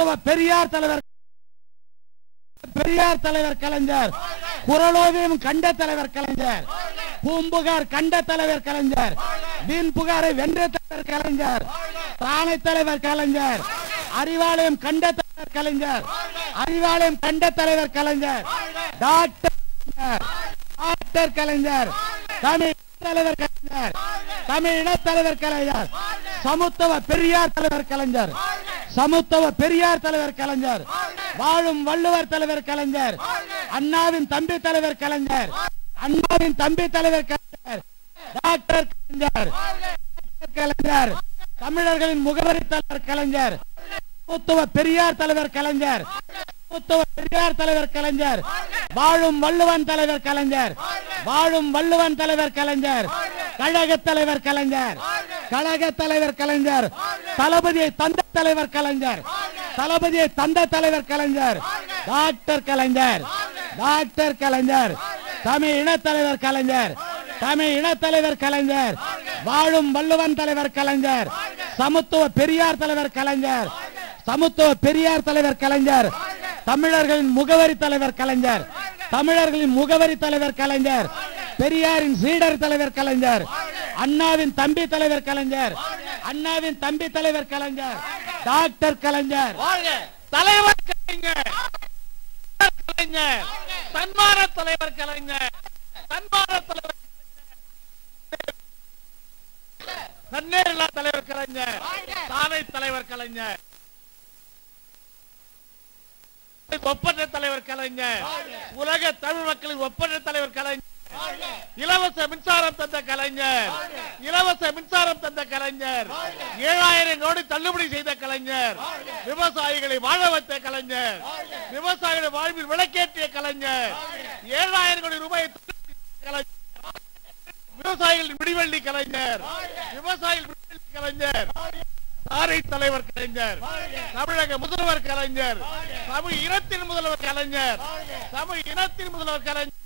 சமத்துவ பெரியார் தலைவர் கலைஞர், குரலோவியம் கண்ட தலைவர் கலைஞர், பூம்புகார் கண்ட தலைவர் கலைஞர், வீண் புகாரை வென்ற தலைவர் கலைஞர், தானை தலைவர் கலைஞர், அறிவாலயம் கண்ட தலைவர் கலைஞர், அறிவாலயம் கண்ட தலைவர் கலைஞர், டாக்டர் கலைஞர், தமிழ் தலைவர் கலைஞர், தமிழ் இன தலைவர் கலைஞர், சமத்துவ பெரியார் தலைவர் கலைஞர், சமத்துவ பெரியார் தலைவர் கலைஞர், வாழும் வள்ளுவர் தலைவர் கலைஞர், அண்ணாவின் தம்பி தலைவர் கலைஞர், அண்ணாவின் தம்பி தலைவர் கலைஞர், டாக்டர் கலைஞர், தமிழர்களின் முகவரி தலைவர் கலைஞர், சமத்துவ பெரியார் தலைவர் கலைஞர், சமத்துவ பெரியார் தலைவர் கலைஞர், வாழும் வள்ளுவன் தலைவர் கலைஞர், வாழும் வள்ளுவன் தலைவர் கலைஞர், கழக தலைவர் கலைஞர், கழக தலைவர் கலைஞர், தளபதியை தந்த தலைவர் கலைஞர், தளபதியை தந்த தலைவர் கலைஞர், டாக்டர் கலைஞர், டாக்டர் கலைஞர், தமிழ் இன தலைவர் கலைஞர், தமிழ் இன தலைவர் கலைஞர், வாழும் வள்ளுவன் தலைவர் கலைஞர், சமத்துவ பெரியார் தலைவர் கலைஞர், சமத்துவ பெரியார் தலைவர் கலைஞர், தமிழர்களின் முகவரி தலைவர் கலைஞர், தமிழர்களின் முகவரி தலைவர் கலைஞர், பெரியாரின் சீடர் தலைவர் கலைஞர், அண்ணாவின் தம்பி தலைவர் கலைஞர், அண்ணாவின் தம்பி தலைவர் கலைஞர், டாக்டர் கலைஞர், தலைவர் கலைஞர், கலைஞர், தன்மான தலைவர் கலைஞர், தன்மான தலைவர், தன்னேரில்லா தலைவர் கலைஞர், தானை தலைவர் கலைஞர், ஒப்பற்ற தலைவர் கலைஞர், உலக தமிழ் மக்களின் ஒப்பற்ற தலைவர் கலைஞர், இலவச மின்சாரம் தந்த கலைஞர், இலவச மின்சாரம் தந்த கலைஞர், 7000 கோடி தள்ளுபடி செய்த கலைஞர், விவசாயிகளை வாழ வைத்த கலைஞர், விவசாயிகளை வாழ்வில் விளக்கேற்றிய கலைஞர், 7000 கோடி ரூபாய் விவசாயிகள் விடிவெள்ளி கலைஞர், விவசாயிகள் கலைஞர், தாரை தலைவர் கலைஞர், தமிழக முதல்வர் கலைஞர், தமிழ் இனத்தின் முதல்வர் கலைஞர், தமிழ் இனத்தின் முதல்வர் கலைஞர்,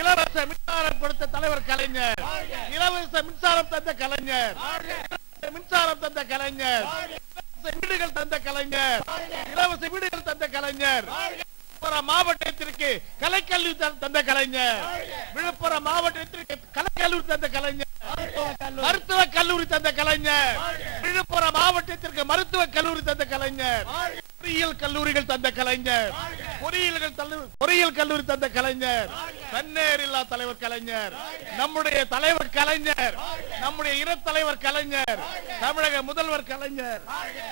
இலவச மின்சாரம் கொடுத்த தலைவர் கலைஞர், இலவச மின்சாரம் தந்த கலைஞர், மின்சாரம் தந்த கலைஞர், வீடுகள் தந்த கலைஞர், இலவச வீடுகள் தந்த கலைஞர், விழுப்புரம் மாவட்டத்திற்கு கலைக்கல்லூரி தந்த கலைஞர், விழுப்புரம் மாவட்டத்திற்கு கலைக்கல்லூரி தந்த கலைஞர், மருத்துவ கல்லூரி தந்த கலைஞர், விழுப்புரம் மாவட்டத்திற்கு மருத்துவ கல்லூரி தந்த கலைஞர், பொறியியல் கல்லூரிகள் தந்த கலைஞர், பொறியியல் கல்லூரி தந்த கலைஞர், தன்னேரில்லா தலைவர் கலைஞர், நம்முடைய தலைவர் கலைஞர், நம்முடைய இன தலைவர் கலைஞர், தமிழக முதல்வர் கலைஞர்,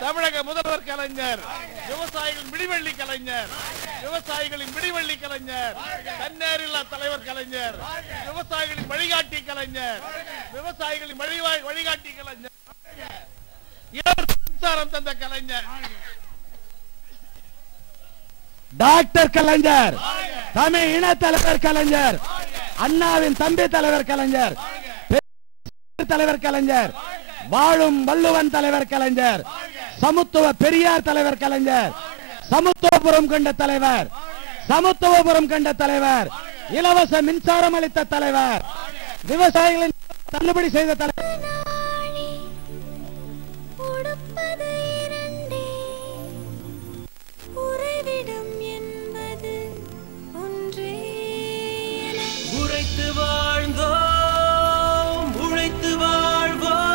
தமிழக முதல்வர் கலைஞர், விவசாயிகளின் விடிவெள்ளி கலைஞர், விவசாயிகளின் விடிவெள்ளி கலைஞர், தன்னேரில்லா தலைவர் கலைஞர், விவசாயிகளின் வழிகாட்டி கலைஞர், விவசாயிகளின் வழிகாட்டி கலைஞர், இலவச மின்சாரம் தந்த கலைஞர், டாக்டர் கலைஞர், தமிழ் இன தலைவர் கலைஞர், அண்ணாவின் தம்பி தலைவர் கலைஞர், தலைவர் கலைஞர், வாழும் வள்ளுவன் தலைவர் கலைஞர், சமத்துவ பெரியார் தலைவர் கலைஞர், சமத்துவபுரம் கண்ட தலைவர், சமத்துவபுரம் கண்ட தலைவர், இலவச மின்சாரம் அளித்த தலைவர், விவசாயிகளின் தள்ளுபடி செய்த தலைவர், உழைத்து வாழ்ந்தோம், உழைத்து வாழ்வோம்,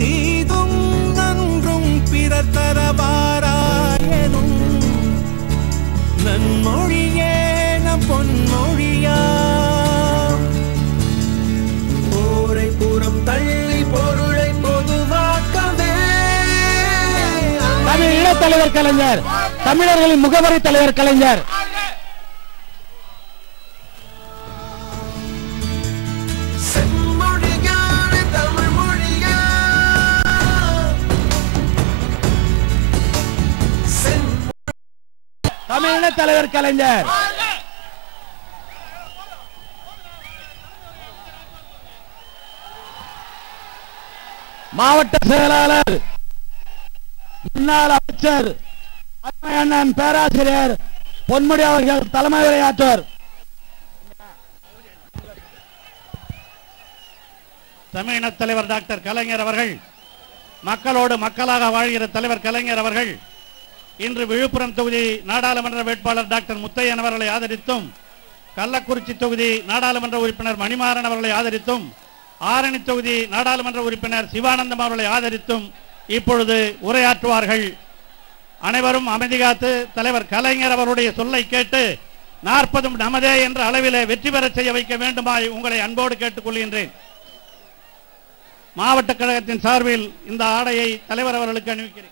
தீதும் நன்றும் பிறர் தரவாராயனும் நன்மொழியே நம் பொன்மொழியா போரை புறம் தள்ளி பொருளை பொதுவாக்கவே தமிழ் இன தலைவர் கலைஞர், தமிழர்களின் முகவரி தலைவர் கலைஞர், செம்மொழியான தமிழ் மொழியா தமிழ் இன தலைவர் கலைஞர், மாவட்ட செயலாளர், முன்னாள் அமைச்சர் அண்ணன் பேராசிரியர் பொன்முடி அவர்கள் தலைமை உரையாற்றுவார். தமிழின தலைவர் டாக்டர் கலைஞர் அவர்கள், மக்களோடு மக்களாக வாழ்கிற தலைவர் கலைஞர் அவர்கள் இன்று விழுப்புரம் தொகுதி நாடாளுமன்ற வேட்பாளர் டாக்டர் முத்தையன் அவர்களை ஆதரித்தும், கள்ளக்குறிச்சி தொகுதி நாடாளுமன்ற உறுப்பினர் மணிமாறன் அவர்களை ஆதரித்தும், ஆரணி தொகுதி நாடாளுமன்ற உறுப்பினர் சிவானந்தம் அவர்களை ஆதரித்தும் இப்பொழுது உரையாற்றுவார்கள். அனைவரும் அமைதி காத்து தலைவர் கலைஞர் அவருடைய சொல்லை கேட்டு 40 நமதே என்ற அளவிலே வெற்றி பெற செய்ய வைக்க வேண்டுமாய் உங்களை அன்போடு கேட்டுக் கொள்கின்றேன். மாவட்ட கழகத்தின் சார்பில் இந்த ஆடையை தலைவர் அவர்களுக்கு அணிவிக்கிறேன்.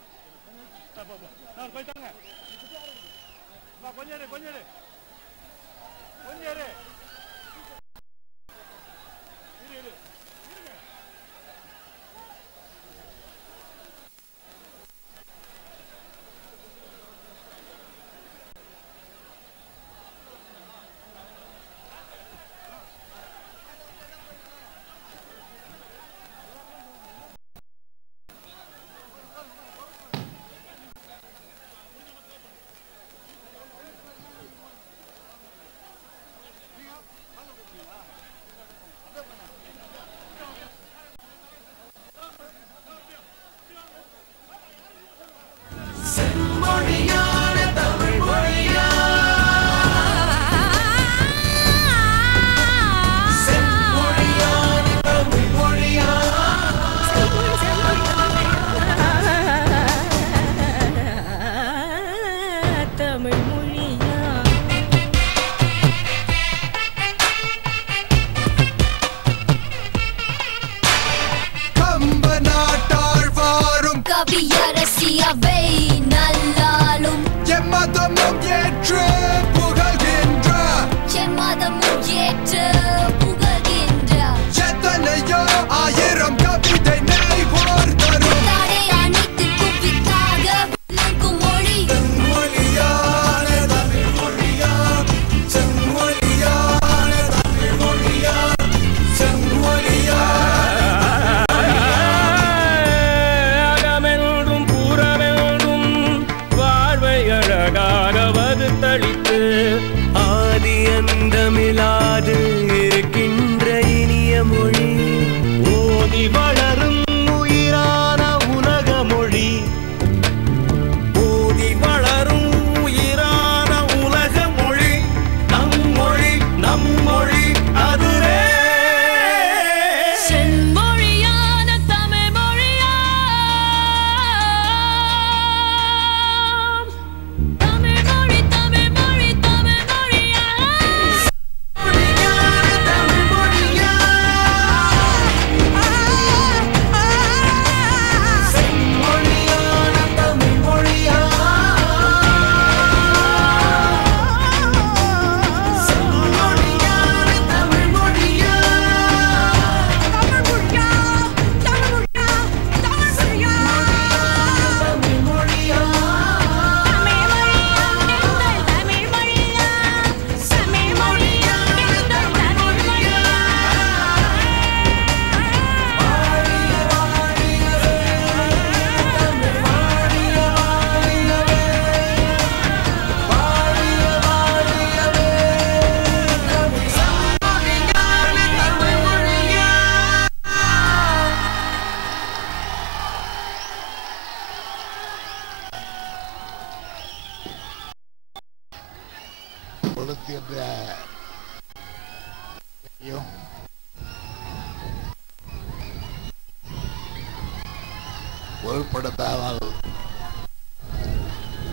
பொருட்படுத்தாமல்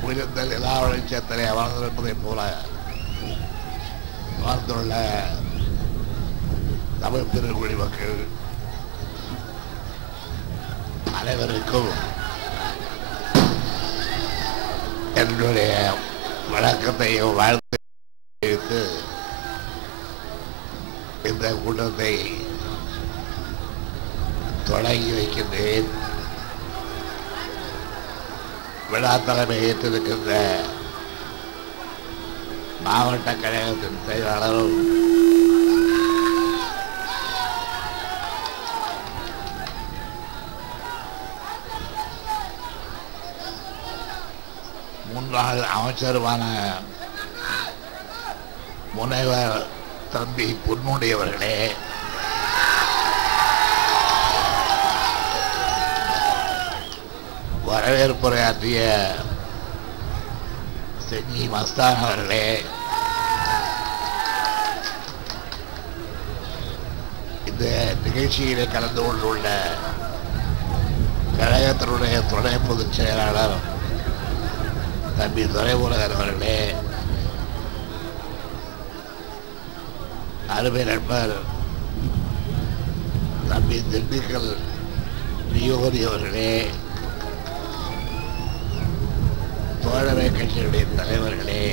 உயர்ந்த நிலா வெளிச்சத்திலே அமர்ந்திருப்பதைப் போல வாழ்ந்துள்ள தமிழ் திருக்குடி மக்கள் அனைவருக்கும் என்னுடைய வணக்கத்தையும் வாழ்த்து இந்த கூட்டத்தை தொடங்கி வைக்கின்றேன். விழா தலைமை ஏற்றிருக்கின்ற மாவட்ட கழகத்தின் செயலாளரும் முன்னாள் அமைச்சருமான முனைவர் தம்பி பொன்முடி அவர்களே, வரவேற்புரையாற்றிய செஞ்சி மஸ்தான் அவர்களே, இந்த நிகழ்ச்சியிலே கலந்து கொண்டுள்ள கழகத்தினுடைய துணை பொதுச் செயலாளர் தம்பி துரைமுருகன் அவர்களே, அருமை நண்பர் தம்பி திண்டுக்கல் நியோகரி அவர்களே, தோழமை கட்சியுடைய தலைவர்களே,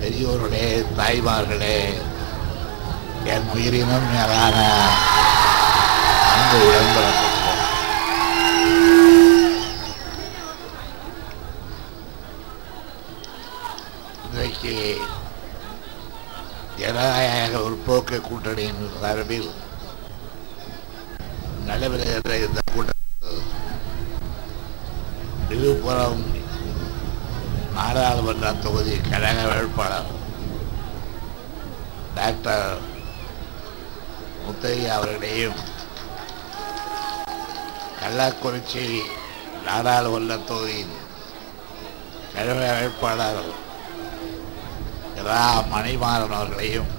பெரியோர்களே, தாய்மார்களே, என் உயிரினும் மேலான அன்பு உடன்பிறப்புகளே, இன்றைக்கு ஜனநாயக முற்போக்கு கூட்டணியின் சார்பில் நடைபெறுகின்ற இந்த கூட்டத்தில் விழுப்புரம் நாடாளுமன்ற தொகுதி கழக வேட்பாளர் டாக்டர் முத்தையா அவர்களையும், கள்ளக்குறிச்சி நாடாளுமன்ற தொகுதியின் கழக வேட்பாளர் ரா மணிமாறன் அவர்களையும்,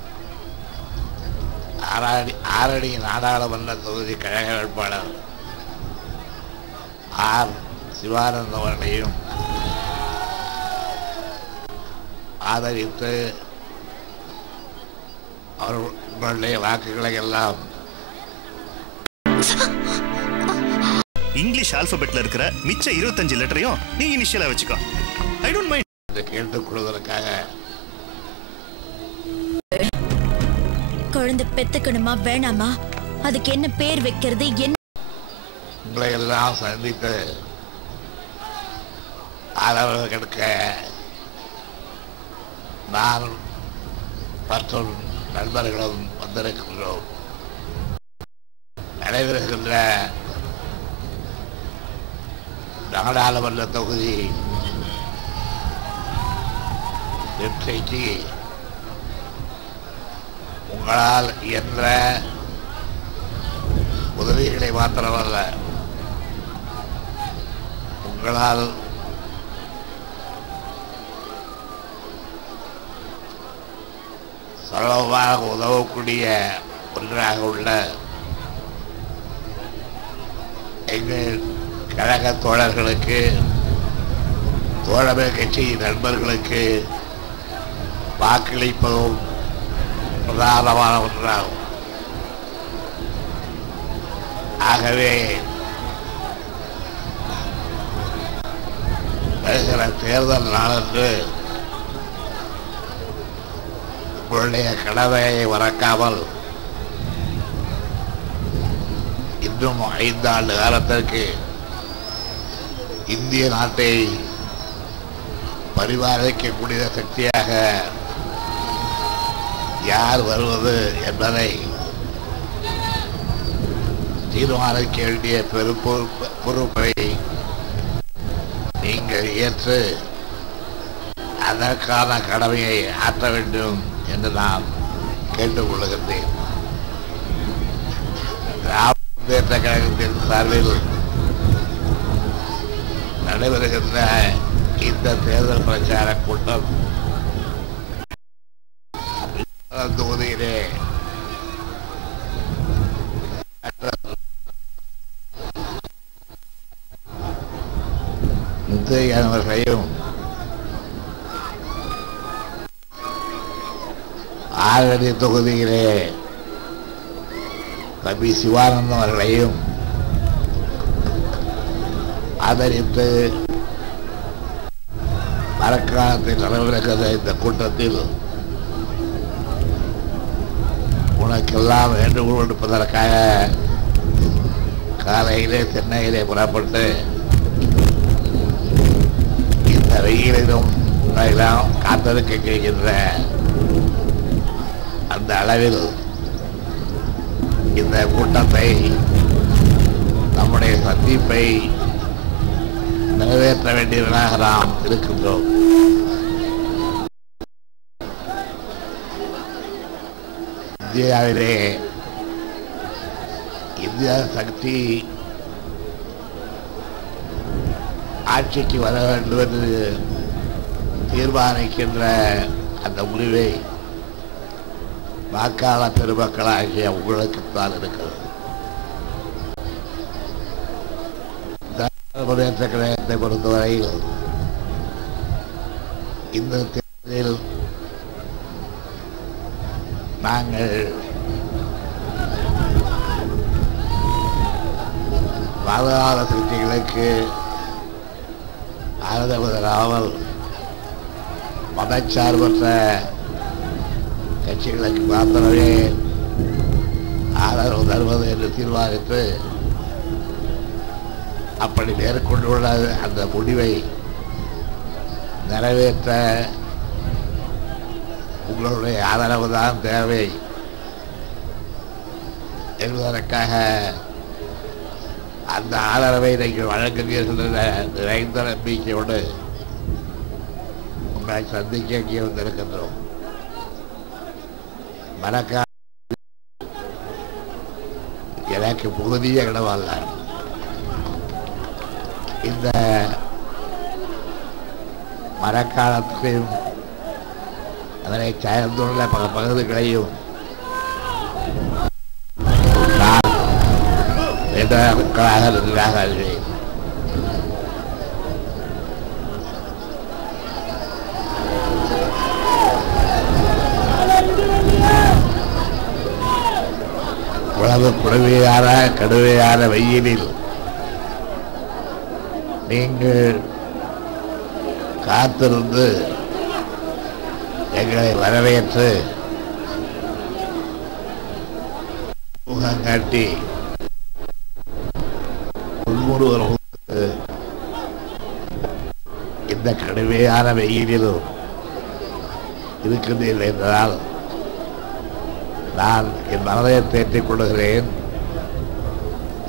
ஆரணி நாடாளுமன்ற தொகுதி கழக வேட்பாளர் ஆர் சிவானந்தம் அவர்களையும் ஆதரித்து அவர்களுடைய வாக்குகளை எல்லாம் இங்கிலீஷ் ஆல்பபெட்ல இருக்கிற மிச்ச 25 லெட்டரையும் நீ இனிஷியலா வச்சுக்கோ. I don't mind. கேட்டுக் கொள்வதற்காக குழந்தை பெத்துக்கணுமா வேணாமா, அதுக்கு என்ன பேர் வைக்கிறது, என்ன உங்களை எல்லாம் சந்தித்து ஆதரவு கொடுக்க நான் மற்றும் நண்பர்களும் வந்திருக்கின்றோம். நடைபெறுகின்ற நாடாளுமன்ற தொகுதி வெற்றிக்கு உங்களால் இயன்ற உதவிகளை மாத்திரமல்ல, உங்களால் சுலபமாக உதவக்கூடிய ஒன்றாக உள்ள எங்கள் கழக தோழர்களுக்கு, தோழமை கட்சி நண்பர்களுக்கு வாக்களிப்பதும் பிரதானமான ஒன்றாகும். ஆகவே வருகிற தேர்தல் நாளன்று உங்களுடைய கடமையை மறக்காமல் இன்னும் 5 ஆண்டு காலத்திற்கு இந்திய நாட்டை பரிபாலிக்கக்கூடிய சக்தியாக யார் வருவது என்பதை தீர்மானிக்க வேண்டிய பொறுப்பை நீங்கள் ஏற்று அதற்கான கடமையை ஆற்ற வேண்டும் என்று நான் கேட்டுக்கொள்கின்றேன். முன்னேற்ற கழகத்தின் சார்பில் நடைபெறுகின்ற இந்த தேர்தல் பிரச்சார கூட்டம் தொகுதியிலே முத்தையவர்களையும் ஆரணி தொகுதியிலே தம்பி சிவானந்தம் அவர்களையும் ஆதரித்து மரக்காலத்தில் நடைபெறுகிற இந்த கூட்டத்தில் உனக்கெல்லாம் வேண்டுகோள் விடுப்பதற்காக காலையிலே சென்னையிலே புறப்பட்டு இந்த வெயிலிலும் எல்லாம் காத்திருக்க செய்கின்ற அந்த அளவில் இந்த கூட்டத்தை, நம்முடைய சந்திப்பை நிறைவேற்ற வேண்டியவர்களாக நாம் இருக்கின்றோம். இந்தியாவிலே இந்தியா சக்தி ஆட்சிக்கு வர வேண்டும் என்று தீர்மானிக்கின்ற அந்த முடிவை வாக்காளர் பெருமக்களாகிய உங்களுக்குத்தான் இருக்கிறது. முன்னேற்ற கழகத்தை பொறுத்தவரையில் இந்த தேர்தலில் நாங்கள் பாதுகாப்பு கட்சிகளுக்கு ஆதரவு தராமல் மதச்சார்பற்ற கட்சிகளுக்கு மாத்திரமே ஆதரவு தருவது என்று தீர்மானித்து அப்படி மேற்கொண்டுள்ள அந்த முடிவை நிறைவேற்ற உங்களுடைய ஆதரவு தான் தேவை என்பதற்காக அந்த ஆதரவை நீங்கள் வழங்குவீர்கள் என்ற நிறைந்த நம்பிக்கையோடு உங்களை சந்திக்க இங்கே வந்திருக்கின்றோம். மறக்க எனக்கு புதிய இடமல்ல. இந்த மரக்காலத்தையும் அதனை சார்ந்துள்ள பல பகுதிகளையும் நான் மக்களாக நிர்வாகிக்கிறேன். உழவு கடுமையான வெயிலில் நீங்கள் காத்திருந்து எங்களை வரவேற்று முகம் காட்டி உள்முழுவர்களுக்கு இந்த கடுமையான வெயிலிலும் இருக்கின்றீர்கள் என்றால் நான் என் மனதை தேற்றிக் கொள்கிறேன்.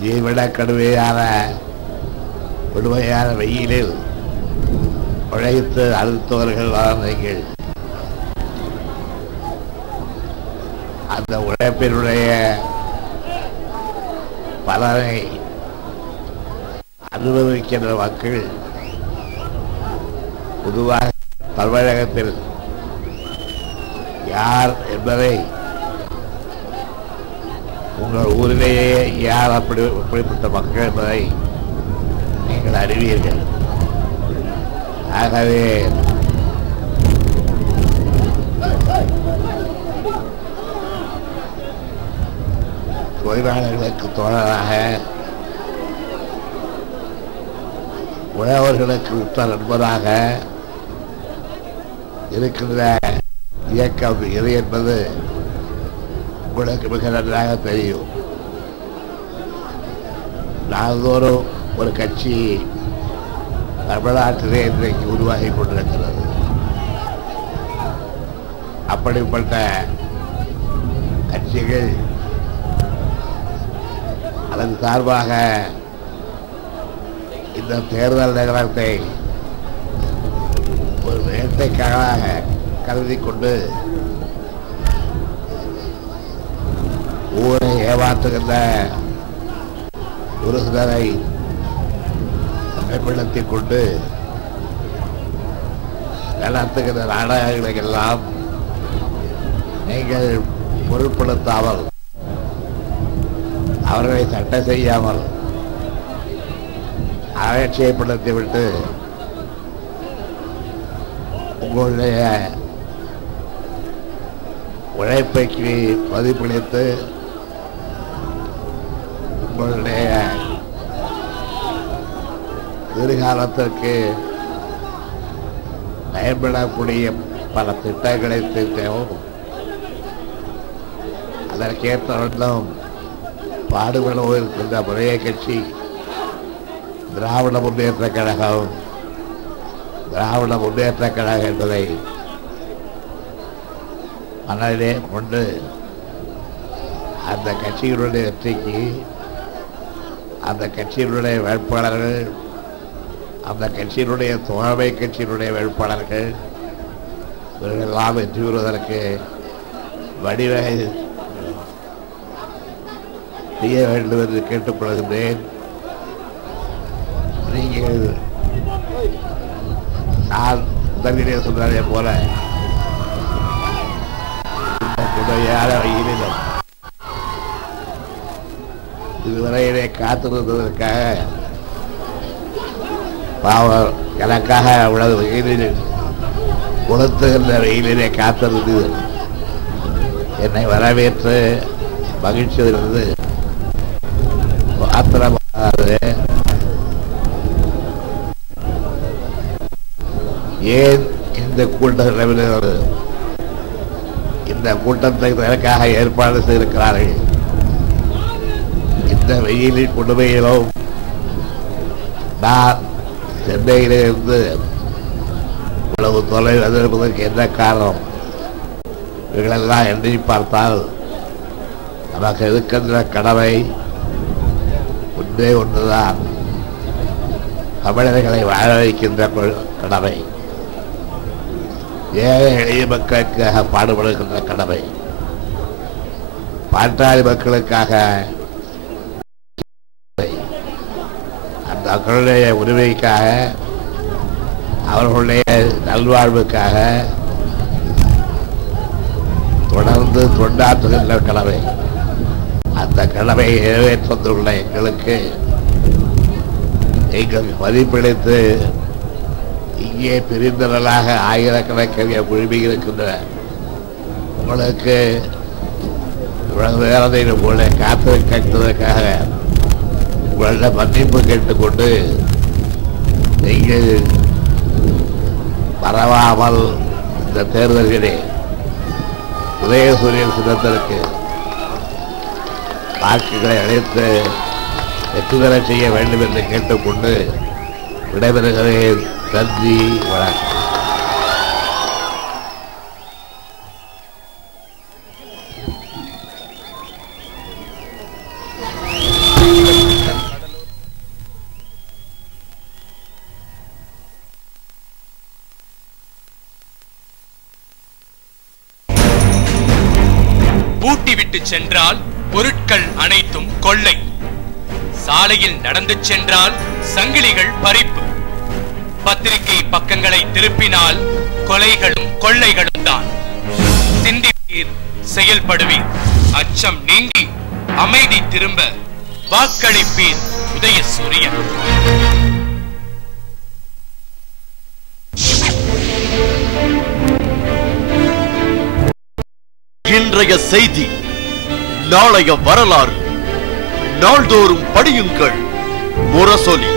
இதைவிட கடுமையான வெயிலில் உழைத்து அழுத்தவர்கள் நீங்கள் அந்த உழைப்பினுடைய பலனை அனுபவிக்கின்ற மக்கள் பொதுவாக தமிழகத்தில் யார் என்பதை உங்கள் ஊரிலேயே யார் அப்படிப்பட்ட மக்கள் என்பதை நீங்கள் அறிவீர்கள். ஆகவே தொழிலாளர்களுக்கு தோழராக, உழவர்களுக்கு உற்ற நண்பராக இருக்கின்ற இயக்கம் இது என்பது உங்களுக்கு மிக நன்றாக தெரியும். நாள்தோறும் ஒரு கட்சி தமிழ்நாட்டிலே இன்றைக்கு உருவாகி கொண்டிருக்கிறது. அப்படிப்பட்ட கட்சிகள் அதன் சார்பாக இந்த தேர்தல் நகரத்தை ஒரு வேட்டைக்காக கருதி கொண்டு ஊரை ஏமாற்றுகின்ற ஒரு சிலரை மேம்படுத்திக் கொண்டு நடத்துகின்ற நாடகங்களை எல்லாம் நீங்கள் பொருட்படுத்தாமல், அவர்களை சட்டம் செய்யாமல் அலட்சியப்படுத்திவிட்டு உங்களுடைய உழைப்பைக்கு மதிப்பளித்து உங்களுடைய எதிர்காலத்திற்கு பயன்படக்கூடிய பல திட்டங்களை தீர்க்கவும் அதற்கேற்ற வண்ணம் பாடுபடவும் இருக்கின்ற ஒரே கட்சி திராவிட முன்னேற்ற கழகம். திராவிட முன்னேற்ற கழகம் என்பதை மனதிலே கொண்டு அந்த கட்சியினுடைய வெற்றிக்கு அந்த கட்சியினுடைய வேட்பாளர்கள், அந்த கட்சியினுடைய தோழமை கட்சியினுடைய வேட்பாளர்கள் இவர்களெல்லாம் வெற்றி பெறுவதற்கு வழிவகை செய்ய வேண்டும் என்று கேட்டுக்கொள்கின்றேன். நீங்கள் நான் முதலிலே சொன்னதே போல இந்த குறையான வெயிலிலும் இதுவரையிலே காத்திருந்ததற்காக பாவம் எனக்காக அவ்வளவு வெயிலில் கொளுத்துகின்ற வெயிலிலே காத்திருந்து என்னை வரவேற்று மகிழ்ச்சியிலிருந்து ஆத்திரமானது. ஏன் இந்த கூட்டம் நடைபெறுகிறது? இந்த கூட்டத்தை எனக்காக ஏற்பாடு செய்திருக்கிறார்கள். இந்த வெயிலில் கொடுமையிலும் நான் சென்னையிலிருந்து இவ்வளவு தொலைவில் வந்திருப்பதற்கு என்ன காரணம்? இவர்களெல்லாம் எண்ணி பார்த்தால் நமக்கு இருக்கின்ற கடமை ஒன்றே ஒன்றுதான், தமிழர்களை வாழ வைக்கின்ற கடமை, ஏழை எளிய மக்களுக்காக பாடுபடுகின்ற கடமை, பாட்டாளி மக்களுக்காக அந்த மக்களுடைய உரிமைக்காக அவர்களுடைய நல்வாழ்வுக்காக தொடர்ந்து தொண்டாற்றுகின்ற கடமை. அந்த கடமையை நிறைவேற்றுள்ள எங்களுக்கு எங்கள் மதிப்பளித்து இங்கே பிரிந்தவர்களாக ஆயிரக்கணக்கான குழுமி இருக்கின்ற உங்களுக்கு நேரத்தை உங்களை காத்திருக்கிறதுக்காக உங்கள மன்னிப்பு கேட்டுக்கொண்டு நீங்கள் பரவாமல் இந்த தேர்தல்களே உதயசூரியன் சின்னத்திற்கு வாக்குகளை அழைத்து வெற்றி பெற செய்ய வேண்டும் என்று கேட்டுக்கொண்டு விடைபெறுகிறேன். நன்றி, வணக்கம். பூட்டிவிட்டு சென்றால் பொருட்கள் அனைத்தும் கொள்ளை, சாலையில் நடந்து சென்றால் சங்கிலிகள் பறிப்பு, பத்திரிகை பக்கங்களை திருப்பினால் கொலைகளும் கொள்ளைகளும் தான். சிந்திப்பீர், செயல்படுவீர், அச்சம் நீங்கி அமைதி திரும்ப வாக்களிப்பீர். உதயசூரியன். இன்றைய செய்தி, நாளைய வரலாறு. நாள்தோறும் படியுங்கள் முரசொலி.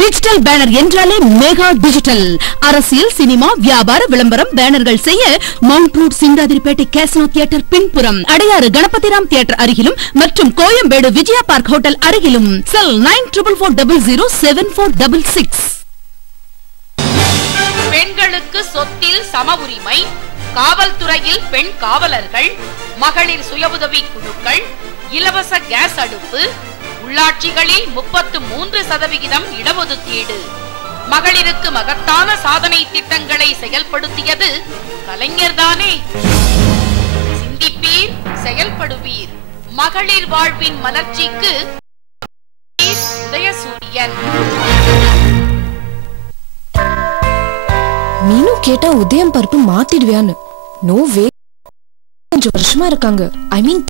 டிஜிட்டல் பேனர் என்றாலே மெகா டிஜிட்டல். அரசியல், சினிமா, வியாபார விளம்பரம் பேனர்கள் செய்ய mount road Chintadripet casino theatre பின்புறம், அடையாறு கணபதிராம் தியேட்டர் அருகிலும் மற்றும் கோயம்பேடு விஜயா பார்க் ஹோட்டல் அருகிலும். செல் 9444007466. பெண்களுக்கு சொத்தில் சம உரிமை, காவல்துறையில் பெண் காவலர்கள், மகளிர் சுய உதவி குழுக்கள், இலவச கேஸ் அடுப்பு, உள்ளாட்சிகளில் 33% இடஒதுக்கீடு. மகளிருக்கு மகத்தான சாதனை திட்டங்களை செயல்படுத்தியது கலைஞர்தானே. சிந்திப்பீர், செயல்படுவீர். மகளிர் வாழ்வின் மலர்ச்சிக்கு உதயசூரியன். மீனு கேட்டா உதயம் பருப்பு மாத்திடுவியான்னு. நோ வே. 5 வருஷமா இருக்காங்க. ஐ மீன்